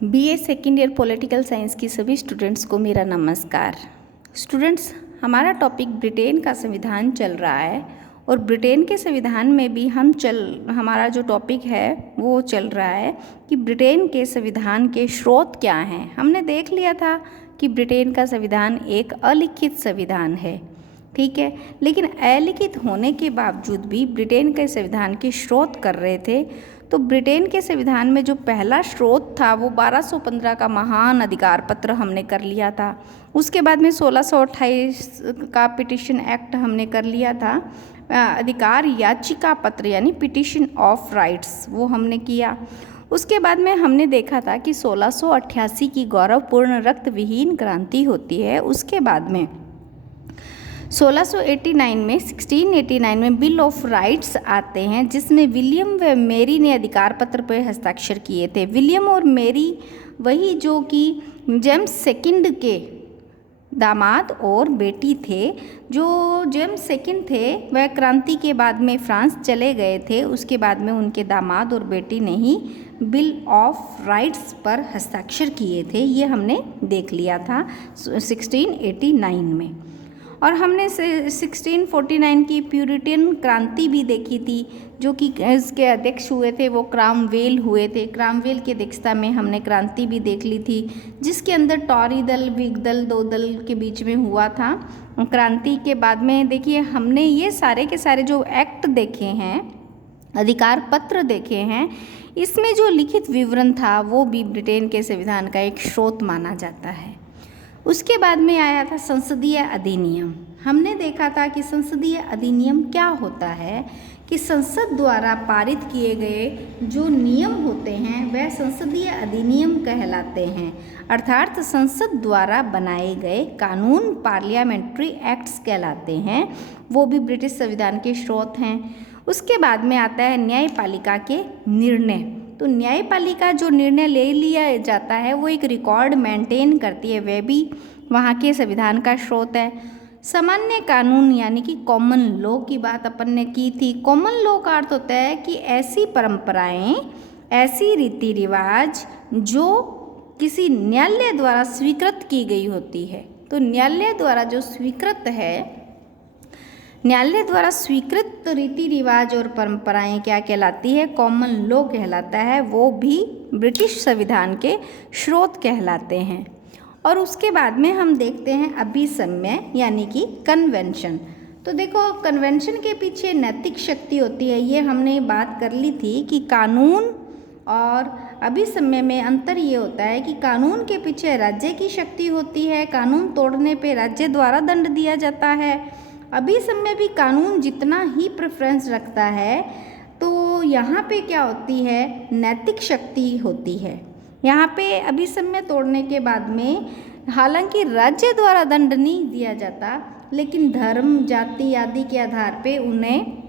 BA second year political science की सभी students को मेरा नमस्कार। स्टूडेंट्स, हमारा टॉपिक ब्रिटेन का संविधान चल रहा है और ब्रिटेन के संविधान में भी हमारा जो टॉपिक है वो चल रहा है कि ब्रिटेन के संविधान के स्रोत क्या हैं। हमने देख लिया था कि ब्रिटेन का संविधान एक अलिखित संविधान है, ठीक है, लेकिन अलिखित होने के बावजूद भी ब्रिटेन के संविधान के स्रोत कर रहे थे। तो ब्रिटेन के संविधान में जो पहला स्रोत था वो 1215 का महान अधिकार पत्र हमने कर लिया था। उसके बाद में 1628 का पिटिशन एक्ट हमने कर लिया था, अधिकार याचिका पत्र यानी पिटिशन ऑफ राइट्स वो हमने किया। उसके बाद में हमने देखा था कि 1688 की गौरवपूर्ण रक्त विहीन क्रांति होती है। उसके बाद में 1689 में बिल ऑफ राइट्स आते हैं, जिसमें विलियम व मेरी ने अधिकार पत्र पर हस्ताक्षर किए थे। विलियम और मेरी वही जो कि जेम्स सेकंड के दामाद और बेटी थे। जो जेम्स सेकंड थे वह क्रांति के बाद में फ्रांस चले गए थे। उसके बाद में उनके दामाद और बेटी ने ही बिल ऑफ राइट्स पर हस्ताक्षर किए थे। ये हमने देख लिया था 1689 में। और हमने 1649 की प्यूरिटन क्रांति भी देखी थी, जो कि इसके अध्यक्ष हुए थे वो क्रामवेल हुए थे। क्रामवेल की अध्यक्षता में हमने क्रांति भी देख ली थी, जिसके अंदर टॉरी दल विग दल दो दल के बीच में हुआ था। क्रांति के बाद में देखिए हमने ये सारे के सारे जो एक्ट देखे हैं, अधिकार पत्र देखे हैं, इसमें जो लिखित विवरण था वो भी ब्रिटेन के संविधान का एक स्रोत माना जाता है। उसके बाद में आया था संसदीय अधिनियम। हमने देखा था कि संसदीय अधिनियम क्या होता है, कि संसद द्वारा पारित किए गए जो नियम होते हैं वह संसदीय अधिनियम कहलाते हैं, अर्थात संसद द्वारा बनाए गए कानून पार्लियामेंट्री एक्ट्स कहलाते हैं। वो भी ब्रिटिश संविधान के स्रोत हैं। उसके बाद में आता है न्यायपालिका के निर्णय। तो न्यायपालिका जो निर्णय ले लिया जाता है वो एक रिकॉर्ड मेंटेन करती है, वह भी वहाँ के संविधान का स्रोत है। सामान्य कानून यानी कि कॉमन लॉ की बात अपन ने की थी। कॉमन लॉ का अर्थ होता है कि ऐसी परंपराएं, ऐसी रीति रिवाज जो किसी न्यायालय द्वारा स्वीकृत की गई होती है। तो न्यायालय द्वारा जो स्वीकृत है, न्यायालय द्वारा स्वीकृत रीति रिवाज और परंपराएं क्या कहलाती है? कॉमन लॉ कहलाता है। वो भी ब्रिटिश संविधान के स्रोत कहलाते हैं। और उसके बाद में हम देखते हैं अभिसमय यानी कि कन्वेंशन। तो देखो, कन्वेंशन के पीछे नैतिक शक्ति होती है, ये हमने बात कर ली थी कि कानून और अभिसमय में अंतर ये होता है कि कानून के पीछे राज्य की शक्ति होती है, कानून तोड़ने पे राज्य द्वारा दंड दिया जाता है। अभिसमय भी कानून जितना ही प्रेफरेंस रखता है, तो यहाँ पे क्या होती है, नैतिक शक्ति होती है। यहाँ पे अभिसमय तोड़ने के बाद में हालांकि राज्य द्वारा दंड नहीं दिया जाता, लेकिन धर्म, जाति आदि के आधार पे उन्हें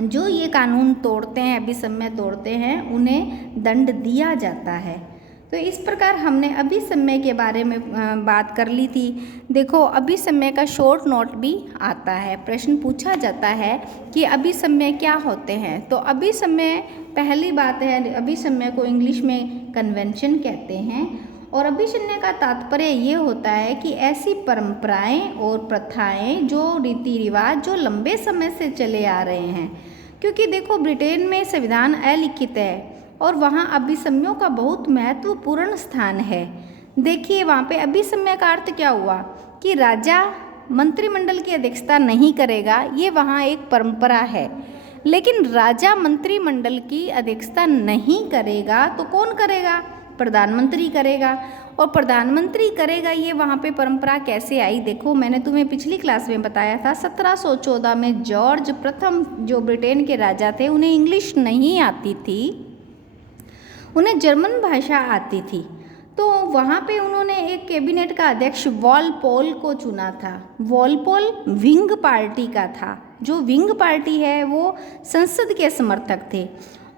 जो ये कानून तोड़ते हैं, अभिसमय तोड़ते हैं, उन्हें दंड दिया जाता है। तो इस प्रकार हमने अभिसमय के बारे में बात कर ली थी। देखो, अभिसमय का शॉर्ट नोट भी आता है, प्रश्न पूछा जाता है कि अभिसमय क्या होते हैं। तो अभिसमय, पहली बात है, अभिसमय को इंग्लिश में कन्वेंशन कहते हैं। और अभिसमय का तात्पर्य ये होता है कि ऐसी परंपराएं और प्रथाएं, जो रीति रिवाज जो लंबे समय से चले आ रहे हैं। क्योंकि देखो, ब्रिटेन में संविधान अलिखित है और वहाँ अभिसमयों का बहुत महत्वपूर्ण स्थान है। देखिए, वहाँ पे अभिसमय का अर्थ क्या हुआ कि राजा मंत्रिमंडल की अध्यक्षता नहीं करेगा, ये वहाँ एक परंपरा है। लेकिन राजा मंत्रिमंडल की अध्यक्षता नहीं करेगा तो कौन करेगा? प्रधानमंत्री करेगा। और प्रधानमंत्री करेगा, ये वहाँ पे परंपरा कैसे आई? देखो, मैंने तुम्हें पिछली क्लास में बताया था 1714 में जॉर्ज प्रथम जो ब्रिटेन के राजा थे, उन्हें इंग्लिश नहीं आती थी, उन्हें जर्मन भाषा आती थी। तो वहाँ पे उन्होंने एक कैबिनेट का अध्यक्ष वॉलपोल को चुना था। वॉलपोल विंग पार्टी का था। जो विंग पार्टी है वो संसद के समर्थक थे।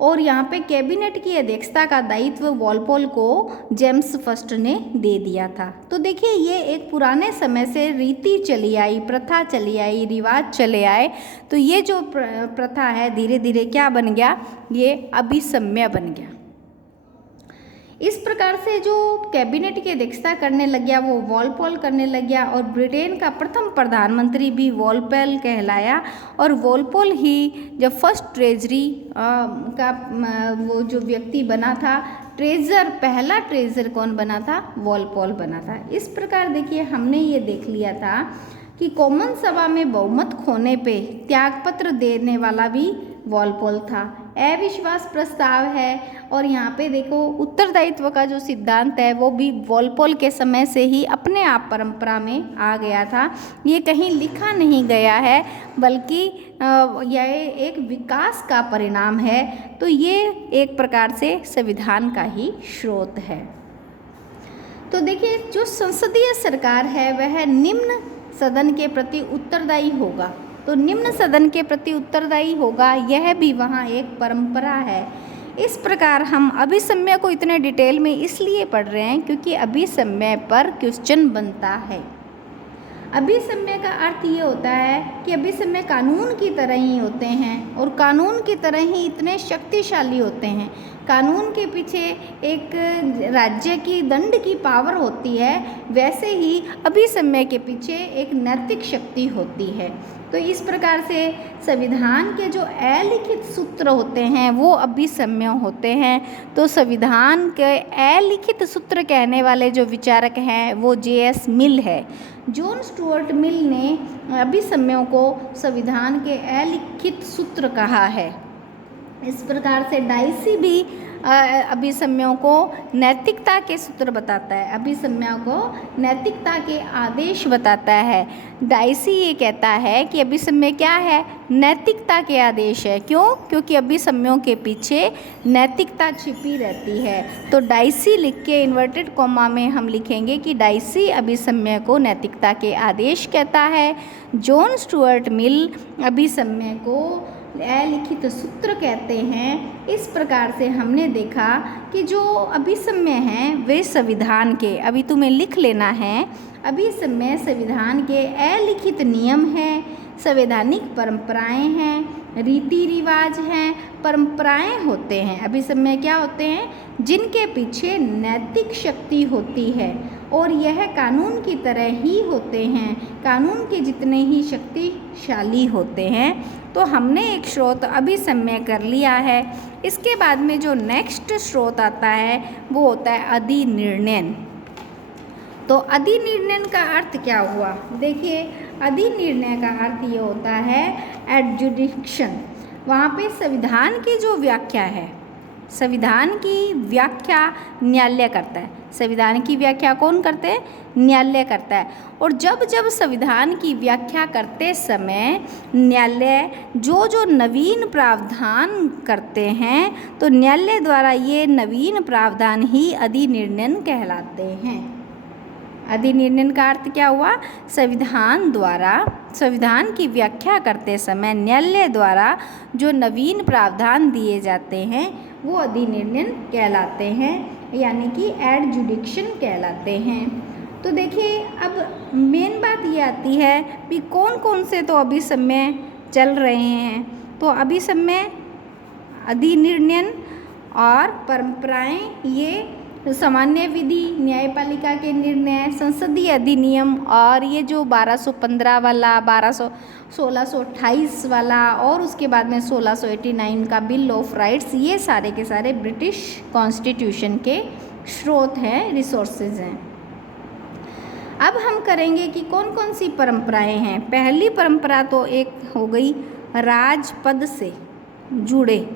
और यहाँ पे कैबिनेट की अध्यक्षता का दायित्व वॉलपोल को जेम्स फर्स्ट ने दे दिया था। तो देखिए, ये एक पुराने समय से रीति चली आई, प्रथा चली आई, रिवाज चले आए। तो ये जो प्रथा है धीरे धीरे क्या बन गया? ये अभिसमय बन गया। इस प्रकार से जो कैबिनेट की अध्यक्षता करने लग गया वो वॉलपोल करने लग गया और ब्रिटेन का प्रथम प्रधानमंत्री भी वॉलपोल कहलाया। और वॉलपोल ही जब फर्स्ट ट्रेजरी का वो जो व्यक्ति बना था, पहला ट्रेजर कौन बना था? वॉलपोल बना था। इस प्रकार देखिए हमने ये देख लिया था कि कॉमन सभा में बहुमत खोने पे त्यागपत्र देने वाला भी वॉलपोल था। अविश्वास प्रस्ताव है और यहाँ पे देखो उत्तरदायित्व का जो सिद्धांत है वो भी वॉलपोल के समय से ही अपने आप परंपरा में आ गया था। ये कहीं लिखा नहीं गया है बल्कि यह एक विकास का परिणाम है। तो ये एक प्रकार से संविधान का ही स्रोत है। तो देखिए जो संसदीय सरकार है वह निम्न सदन के प्रति उत्तरदायी होगा। तो निम्न सदन के प्रति उत्तरदायी होगा, यह भी वहाँ एक परंपरा है। इस प्रकार हम अभिसमय को इतने डिटेल में इसलिए पढ़ रहे हैं क्योंकि अभिसमय पर क्वेश्चन बनता है। अभिसमय का अर्थ ये होता है कि अभिसमय कानून की तरह ही होते हैं और कानून की तरह ही इतने शक्तिशाली होते हैं। कानून के पीछे एक राज्य की दंड की पावर होती है, वैसे ही अभिसमय के पीछे एक नैतिक शक्ति होती है। तो इस प्रकार से संविधान के जो अलिखित सूत्र होते हैं वो अभिसमय होते हैं। तो संविधान के अलिखित सूत्र कहने वाले जो विचारक हैं वो J.S. मिल है। जॉन स्टुअर्ट मिल ने अभिसमयों को संविधान के अलिखित सूत्र कहा है। इस प्रकार से डाइसी भी अभिसमयों को नैतिकता के सूत्र बताता है, अभिसमयों को नैतिकता के आदेश बताता है। डाइसी ये कहता है कि अभिसमय क्या है? नैतिकता के आदेश है। क्यों? क्योंकि अभिसमयों के पीछे नैतिकता छिपी रहती है। तो डाइसी लिख के इन्वर्टेड कॉमा में हम लिखेंगे कि डाइसी अभिसमय को नैतिकता के आदेश कहता है। जॉन स्टुअर्ट मिल अभिसमय को अलिखित सूत्र कहते हैं। इस प्रकार से हमने देखा कि जो अभिसमय हैं वे संविधान के, अभी तुम्हें लिख लेना है, अभिसमय संविधान के अलिखित नियम हैं, संवैधानिक परंपराएं हैं, रीति रिवाज हैं, परंपराएं होते हैं। अभिसमय क्या होते हैं? जिनके पीछे नैतिक शक्ति होती है और यह कानून की तरह ही होते हैं, कानून के जितने ही शक्तिशाली होते हैं। तो हमने एक स्रोत अभिसमय कर लिया है। इसके बाद में जो नेक्स्ट स्रोत आता है वो होता है अधिनिर्णय। तो अधिनिर्णय का अर्थ क्या हुआ? देखिए अधिनिर्णय का अर्थ ये होता है एडजुडिक्शन। वहाँ पे संविधान की जो व्याख्या है, संविधान की व्याख्या न्यायालय करता है। संविधान की व्याख्या कौन करते हैं? न्यायालय करता है। और जब जब संविधान की व्याख्या करते समय न्यायालय जो नवीन प्रावधान करते हैं तो न्यायालय द्वारा ये नवीन प्रावधान ही अधिनिर्णय कहलाते हैं। अधिनिर्णय का अर्थ क्या हुआ? संविधान द्वारा, संविधान की व्याख्या करते समय न्यायालय द्वारा जो नवीन प्रावधान दिए जाते हैं वो अधिनिर्णय कहलाते हैं, यानी कि एडजुडिक्शन कहलाते हैं। तो देखिए अब मेन बात ये आती है कि कौन कौन से तो अभिसमय चल रहे हैं। तो अभिसमय, अधिनिर्णय और परंपराएं, ये सामान्य विधि, न्यायपालिका के निर्णय, संसदीय अधिनियम और ये जो 1215 वाला, 1628 वाला और उसके बाद में 1689 का बिल ऑफ राइट्स, ये सारे के सारे ब्रिटिश कॉन्स्टिट्यूशन के स्रोत हैं, रिसोर्सेज हैं। अब हम करेंगे कि कौन कौन सी परंपराएं हैं। पहली परंपरा तो एक हो गई राजपद से जुड़े,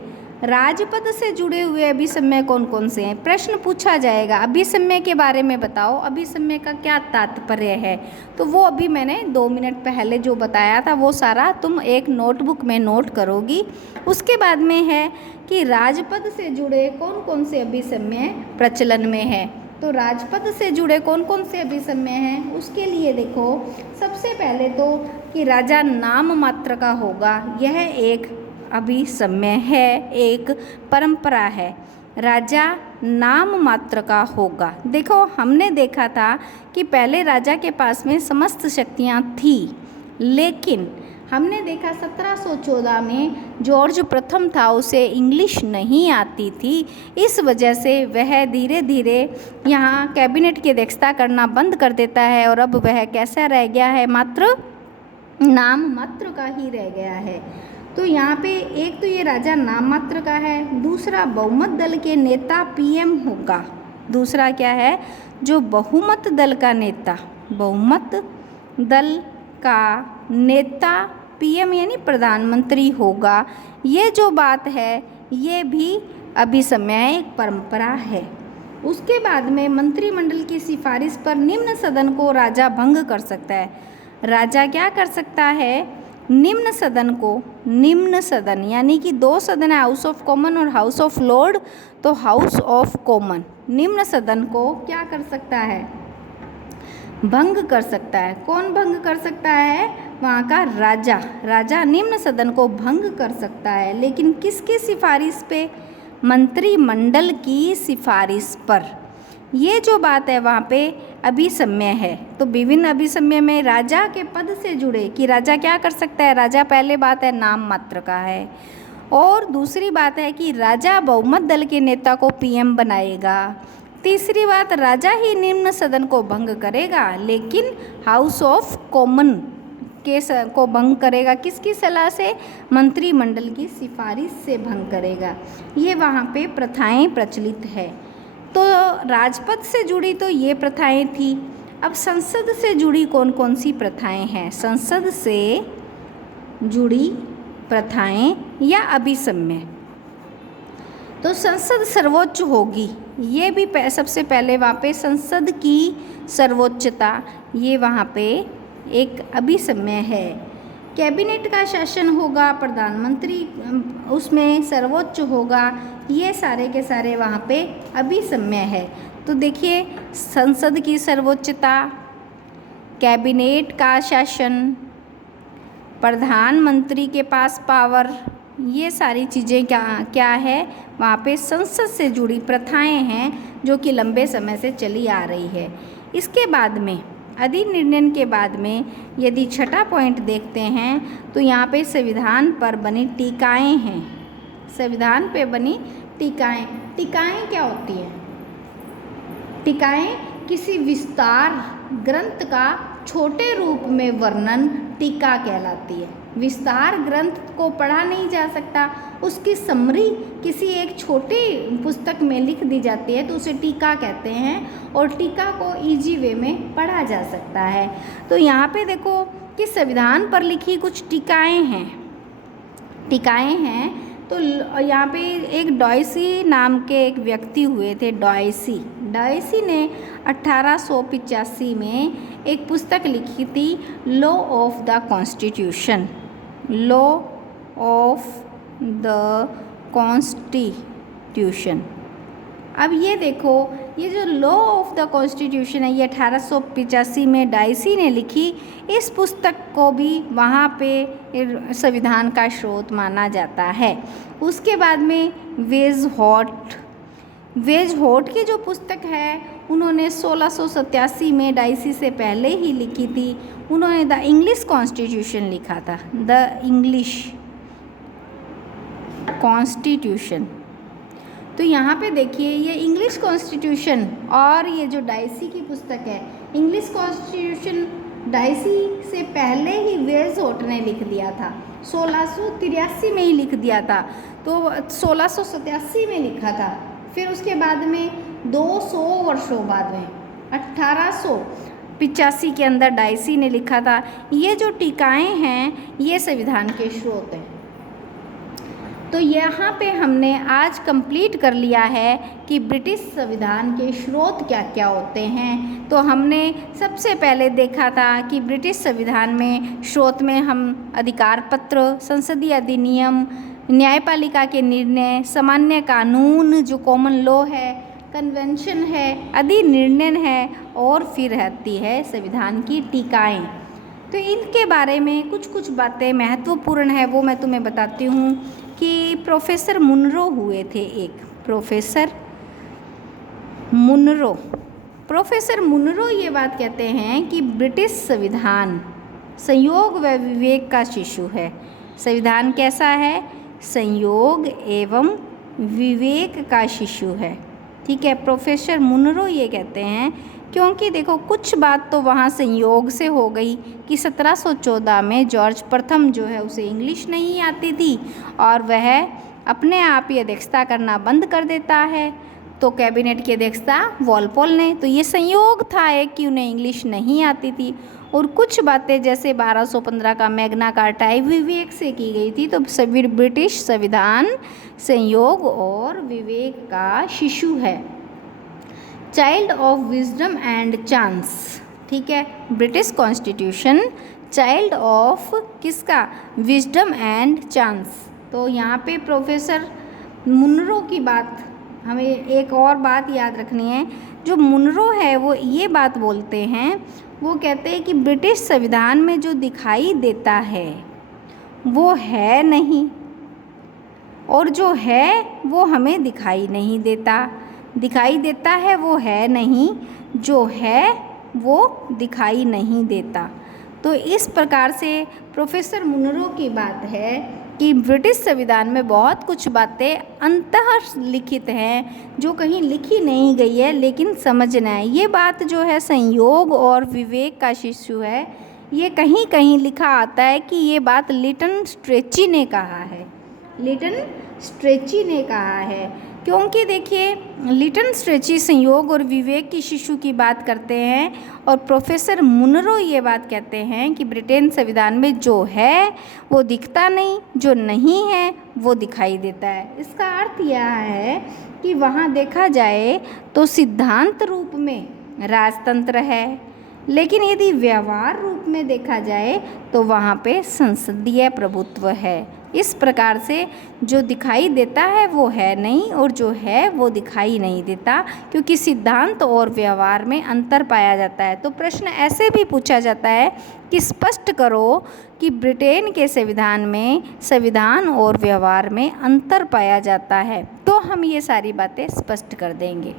राजपद से जुड़े हुए अभिसमय कौन कौन से हैं? प्रश्न पूछा जाएगा अभिसमय के बारे में बताओ, अभिसमय का क्या तात्पर्य है। तो वो अभी मैंने 2 मिनट पहले जो बताया था वो सारा तुम एक नोटबुक में नोट करोगी। उसके बाद में है कि राजपद से जुड़े कौन कौन से अभिसमय प्रचलन में है। तो राजपद से जुड़े कौन कौन से अभिसमय हैं उसके लिए देखो, सबसे पहले तो कि राजा नाम मात्र का होगा, यह एक अभिसमय है, एक परंपरा है। राजा नाम मात्र का होगा। देखो हमने देखा था कि पहले राजा के पास में समस्त शक्तियाँ थी, लेकिन हमने देखा 1714 में जॉर्ज प्रथम था, उसे इंग्लिश नहीं आती थी, इस वजह से वह धीरे धीरे यहाँ कैबिनेट की अध्यक्षता करना बंद कर देता है और अब वह कैसा रह गया है, मात्र नाम मात्र का ही रह गया है। तो यहाँ पे एक तो ये राजा नाम मात्र का है, दूसरा बहुमत दल के नेता पीएम होगा। दूसरा क्या है, जो बहुमत दल का नेता, बहुमत दल का नेता पीएम यानी प्रधानमंत्री होगा। ये जो बात है ये भी अभिसमय एक परंपरा है। उसके बाद में मंत्रिमंडल की सिफारिश पर निम्न सदन को राजा भंग कर सकता है। राजा क्या कर सकता है, निम्न सदन को, निम्न सदन यानी कि दो सदन है, हाउस ऑफ कॉमन और हाउस ऑफ लॉर्ड, तो हाउस ऑफ कॉमन निम्न सदन को क्या कर सकता है, भंग कर सकता है। कौन भंग कर सकता है, वहाँ का राजा। राजा निम्न सदन को भंग कर सकता है, लेकिन किसकी सिफारिश पे, मंत्रिमंडल की सिफारिश पर। ये जो बात है वहाँ पे अभिसमय है। तो विभिन्न अभिसमय में राजा के पद से जुड़े कि राजा क्या कर सकता है, राजा पहले बात है नाम मात्र का है, और दूसरी बात है कि राजा बहुमत दल के नेता को पीएम बनाएगा। तीसरी बात, राजा ही निम्न सदन को भंग करेगा, लेकिन हाउस ऑफ कॉमन को भंग करेगा, किसकी सलाह से, मंत्रिमंडल की सिफारिश से भंग करेगा। ये वहाँ पे प्रथाएं प्रचलित है। तो राजपद से जुड़ी तो ये प्रथाएं थी। अब संसद से जुड़ी कौन कौन सी प्रथाएं हैं, संसद से जुड़ी प्रथाएं या अभिसमय। तो संसद सर्वोच्च होगी, ये भी सबसे पहले वहाँ पे संसद की सर्वोच्चता, ये वहाँ पे एक अभिसमय है। कैबिनेट का शासन होगा, प्रधानमंत्री उसमें सर्वोच्च होगा, ये सारे के सारे वहाँ पे अभिसमय है। तो देखिए, संसद की सर्वोच्चता, कैबिनेट का शासन, प्रधानमंत्री के पास पावर, ये सारी चीज़ें क्या है, वहाँ पे संसद से जुड़ी प्रथाएं हैं जो कि लंबे समय से चली आ रही है। इसके बाद में अधिनिर्णय के बाद में यदि छठा पॉइंट देखते हैं तो यहाँ पे संविधान पर बनी टीकाएं हैं। संविधान पे बनी टीकाएं, टीकाएं क्या होती हैं, टीकाएं किसी विस्तार ग्रंथ का छोटे रूप में वर्णन टीका कहलाती है। विस्तार ग्रंथ को पढ़ा नहीं जा सकता, उसकी समरी किसी एक छोटी पुस्तक में लिख दी जाती है तो उसे टीका कहते हैं, और टीका को इजी वे में पढ़ा जा सकता है। तो यहाँ पे देखो कि संविधान पर लिखी कुछ टीकाएं हैं, टीकाएं हैं। तो यहाँ पे एक डॉयसी नाम के एक व्यक्ति हुए थे, डॉयसी ने 1885 में एक पुस्तक लिखी थी, law of the constitution, law of the constitution. अब ये देखो, ये जो लॉ ऑफ द कॉन्स्टिट्यूशन है ये 1885 में डाइसी ने लिखी। इस पुस्तक को भी वहाँ पे संविधान का स्रोत माना जाता है। उसके बाद में वेज हॉट की जो पुस्तक है उन्होंने 1687 में डाइसी से पहले ही लिखी थी। उन्होंने द इंग्लिश कॉन्स्टिट्यूशन लिखा था, द इंग्लिश कॉन्स्टिट्यूशन। तो यहाँ पे देखिए, ये इंग्लिश कॉन्स्टिट्यूशन और ये जो डाइसी की पुस्तक है, इंग्लिश कॉन्स्टिट्यूशन डाइसी से पहले ही वेज हॉट ने लिख दिया था, 1683 में ही लिख दिया था। तो 1687 में लिखा था, फिर उसके बाद में 200 वर्षों बाद में 1885 के अंदर डाइसी ने लिखा था। ये जो टीकाएं हैं ये संविधान के स्रोत हैं। तो यहाँ पे हमने आज कंप्लीट कर लिया है कि ब्रिटिश संविधान के स्रोत क्या क्या होते हैं। तो हमने सबसे पहले देखा था कि ब्रिटिश संविधान में स्रोत में हम अधिकार पत्र, संसदीय अधिनियम, न्यायपालिका के निर्णय, सामान्य कानून जो कॉमन लॉ है, कन्वेंशन है, अधिनिर्णय है, और फिर रहती है संविधान की टीकाएं। तो इनके बारे में कुछ कुछ बातें महत्वपूर्ण है वो मैं तुम्हें बताती हूँ कि प्रोफेसर मुनरो हुए थे, एक प्रोफेसर मुनरो ये बात कहते हैं कि ब्रिटिश संविधान संयोग व विवेक का शिशु है। संविधान कैसा है? संयोग एवं विवेक का शिशु है। ठीक है, प्रोफेसर मुनरो ये कहते हैं क्योंकि देखो कुछ बात तो वहाँ संयोग से हो गई कि 1714 में जॉर्ज प्रथम जो है उसे इंग्लिश नहीं आती थी और वह अपने आप ही अध्यक्षता करना बंद कर देता है, तो कैबिनेट की अध्यक्षता वॉलपोल ने, तो ये संयोग था एक कि उन्हें इंग्लिश नहीं आती थी। और कुछ बातें जैसे 1215 का मैग्ना कार्टा विवेक से की गई थी, तो सभी ब्रिटिश संविधान संयोग और विवेक का शिशु है। Child of wisdom and chance, ठीक है, ब्रिटिश कॉन्स्टिट्यूशन चाइल्ड ऑफ किसका? Wisdom and chance. तो यहाँ पे प्रोफेसर मुनरो की बात, हमें एक और बात याद रखनी है। जो मुनरो है वो ये बात बोलते हैं, वो कहते हैं कि ब्रिटिश संविधान में जो दिखाई देता है वो है नहीं, और जो है वो हमें दिखाई नहीं देता। दिखाई देता है वो है नहीं, जो है वो दिखाई नहीं देता। तो इस प्रकार से प्रोफेसर मुनरो की बात है कि ब्रिटिश संविधान में बहुत कुछ बातें अंतर्लिखित हैं जो कहीं लिखी नहीं गई है, लेकिन समझना है। ये बात जो है संयोग और विवेक का शिशु है, ये कहीं कहीं लिखा आता है कि ये बात लिटन स्ट्रेची ने कहा है। लिटन स्ट्रेची ने कहा है क्योंकि देखिए लिटन स्ट्रेची संयोग और विवेक की शिशु की बात करते हैं और प्रोफेसर मुनरो ये बात कहते हैं कि ब्रिटेन संविधान में जो है वो दिखता नहीं, जो नहीं है वो दिखाई देता है। इसका अर्थ यह है कि वहाँ देखा जाए तो सिद्धांत रूप में राजतंत्र है, लेकिन यदि व्यवहार रूप में देखा जाए तो वहाँ पे संसदीय प्रभुत्व है। इस प्रकार से जो दिखाई देता है वो है नहीं, और जो है वो दिखाई नहीं देता, क्योंकि सिद्धांत और व्यवहार में अंतर पाया जाता है। तो प्रश्न ऐसे भी पूछा जाता है कि स्पष्ट करो कि ब्रिटेन के संविधान में संविधान और व्यवहार में अंतर पाया जाता है, तो हम ये सारी बातें स्पष्ट कर देंगे।